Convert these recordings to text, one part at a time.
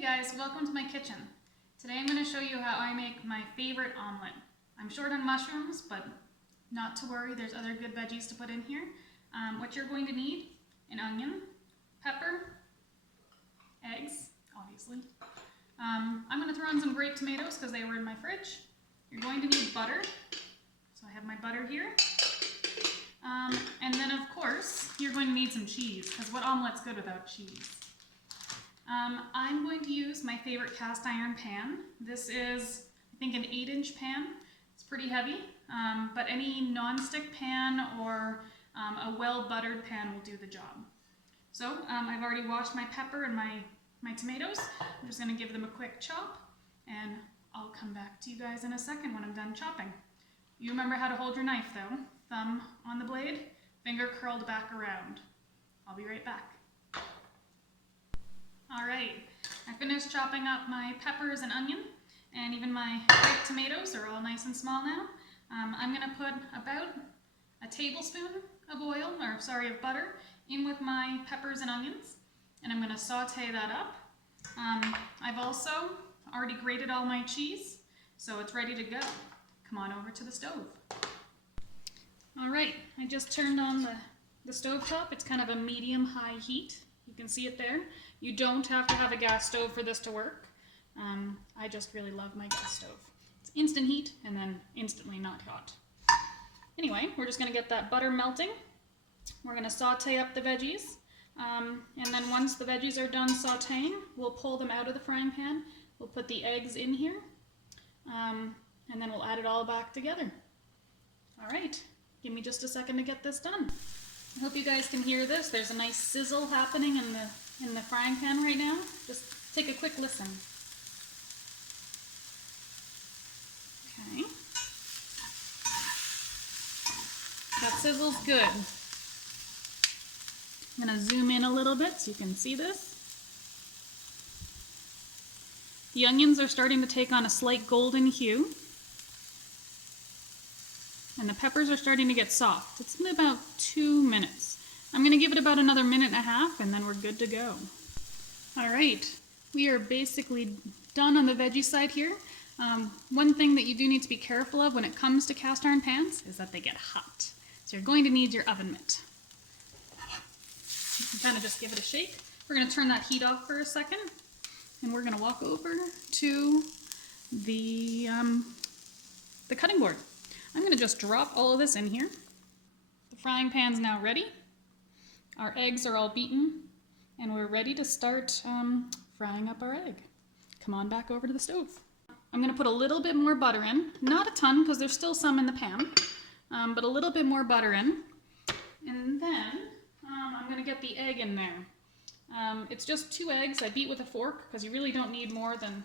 Hey guys, welcome to my kitchen. Today I'm going to show you how I make my favorite omelet. I'm short on mushrooms, but not to worry, there's other good veggies to put in here. What you're going to need: an onion, pepper, eggs, obviously. I'm going to throw in some grape tomatoes because they were in my fridge. You're going to need butter, so I have my butter here. And then of course, you're going to need some cheese, because what omelet's good without cheese? I'm going to use my favorite cast iron pan. This is, I think, an 8-inch pan. It's pretty heavy, but any non-stick pan or a well-buttered pan will do the job. So I've already washed my pepper and my tomatoes. I'm just going to give them a quick chop, and I'll come back to you guys in a second when I'm done chopping. You remember how to hold your knife though. Thumb on the blade, finger curled back around. I'll be right back. Alright, I finished chopping up my peppers and onion, and even my grape tomatoes are all nice and small now. I'm going to put about a tablespoon of butter in with my peppers and onions, and I'm going to saute that up. I've also already grated all my cheese, so it's ready to go. Come on over to the stove. Alright, I just turned on the stove top. It's kind of a medium-high heat. You can see it there. You don't have to have a gas stove for this to work. I just really love my gas stove. It's instant heat and then instantly not hot. Anyway, we're just going to get that butter melting. We're going to saute up the veggies. And then once the veggies are done sauteing, we'll pull them out of the frying pan. We'll put the eggs in here. And then we'll add it all back together. Alright, give me just a second to get this done. I hope you guys can hear this. There's a nice sizzle happening in the frying pan right now. Just take a quick listen. Okay. That sizzle's good. I'm going to zoom in a little bit so you can see this. The onions are starting to take on a slight golden hue. And the peppers are starting to get soft. It's been about 2 minutes. I'm going to give it about another minute and a half, and then we're good to go. Alright, we are basically done on the veggie side here. One thing that you do need to be careful of when it comes to cast iron pans is that they get hot. So you're going to need your oven mitt. You can kind of just give it a shake. We're going to turn that heat off for a second, and we're going to walk over to the cutting board. I'm going to just drop all of this in here. The frying pan's now ready. Our eggs are all beaten, and we're ready to start frying up our egg. Come on back over to the stove. I'm going to put a little bit more butter in. Not a ton, because there's still some in the pan, but a little bit more butter in. And then I'm going to get the egg in there. It's just 2 eggs I beat with a fork, because you really don't need more than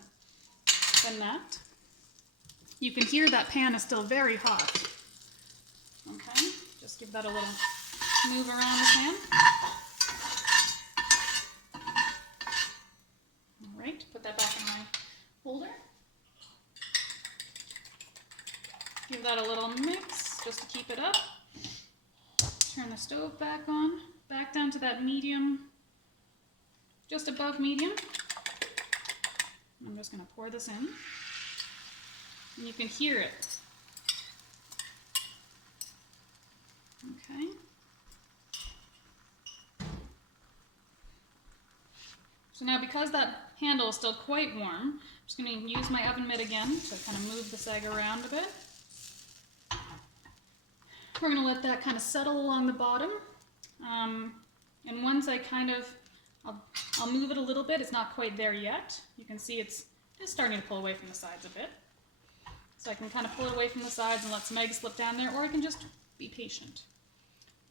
that. You can hear that pan is still very hot. Okay, just give that a little move around the pan. Alright, put that back in my holder. Give that a little mix just to keep it up. Turn the stove back on, back down to that medium, just above medium. I'm just going to pour this in. And you can hear it. Okay. So now, because that handle is still quite warm, I'm just going to use my oven mitt again to kind of move this egg around a bit. We're going to let that kind of settle along the bottom. And once I'll move it a little bit. It's not quite there yet. You can see it's just starting to pull away from the sides a bit. So I can kind of pull it away from the sides and let some eggs slip down there, or I can just be patient.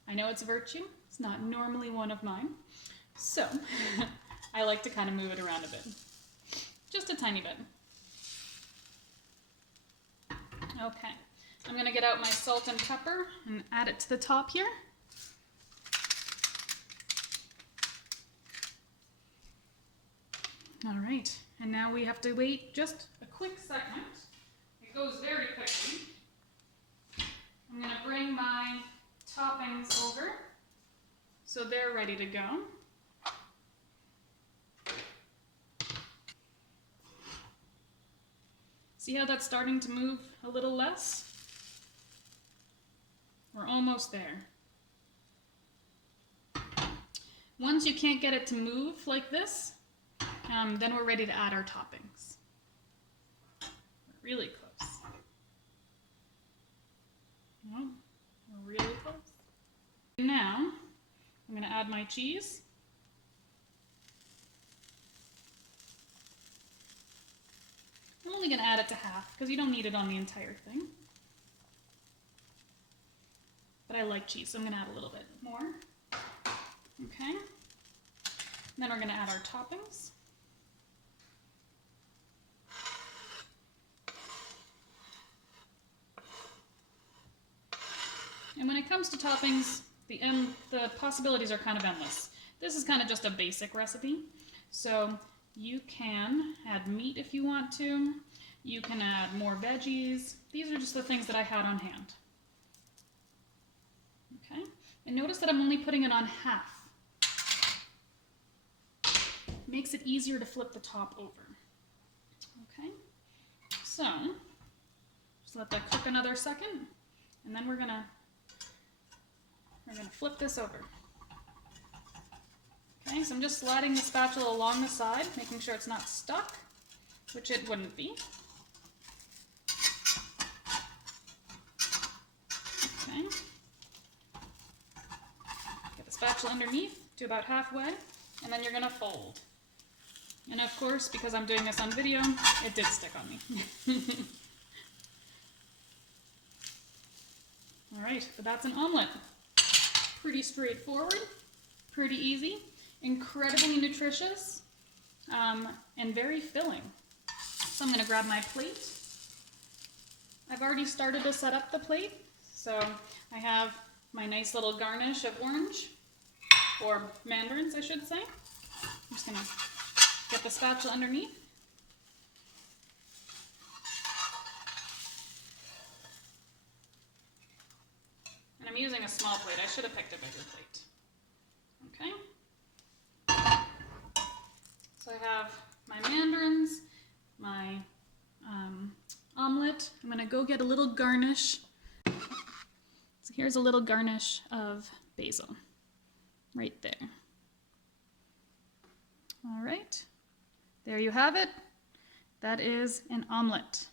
I know it's a virtue. It's not normally one of mine. So I like to kind of move it around a bit. Just a tiny bit. Okay. I'm going to get out my salt and pepper and add it to the top here. All right. And now we have to wait just a quick second. It goes very quickly. I'm going to bring my toppings over so they're ready to go. See how that's starting to move a little less? We're almost there. Once you can't get it to move like this, then we're ready to add our toppings. We're really close. Oh, we're really close. Now, I'm going to add my cheese. I'm only going to add it to half because you don't need it on the entire thing. But I like cheese, so I'm going to add a little bit more. Okay. Then we're going to add our toppings. And when it comes to toppings, the possibilities are kind of endless. This is kind of just a basic recipe. So you can add meat if you want to. You can add more veggies. These are just the things that I had on hand. Okay, and notice that I'm only putting it on half. Makes it easier to flip the top over. Okay, so just let that cook another second, and then we're gonna flip this over. Okay, so I'm just sliding the spatula along the side, making sure it's not stuck, which it wouldn't be. Okay. Get the spatula underneath to about halfway, and then you're gonna fold. And of course, because I'm doing this on video, it did stick on me. All right, but that's an omelet. Pretty straightforward, pretty easy, incredibly nutritious, and very filling. So I'm gonna grab my plate. I've already started to set up the plate. So I have my nice little garnish of orange, or mandarins, I should say. I'm just gonna get the spatula underneath. And I'm using a small plate. I should have picked a bigger plate. Okay. So I have my mandarins, my omelet. I'm gonna go get a little garnish. So here's a little garnish of basil, right there. All right, there you have it. That is an omelet.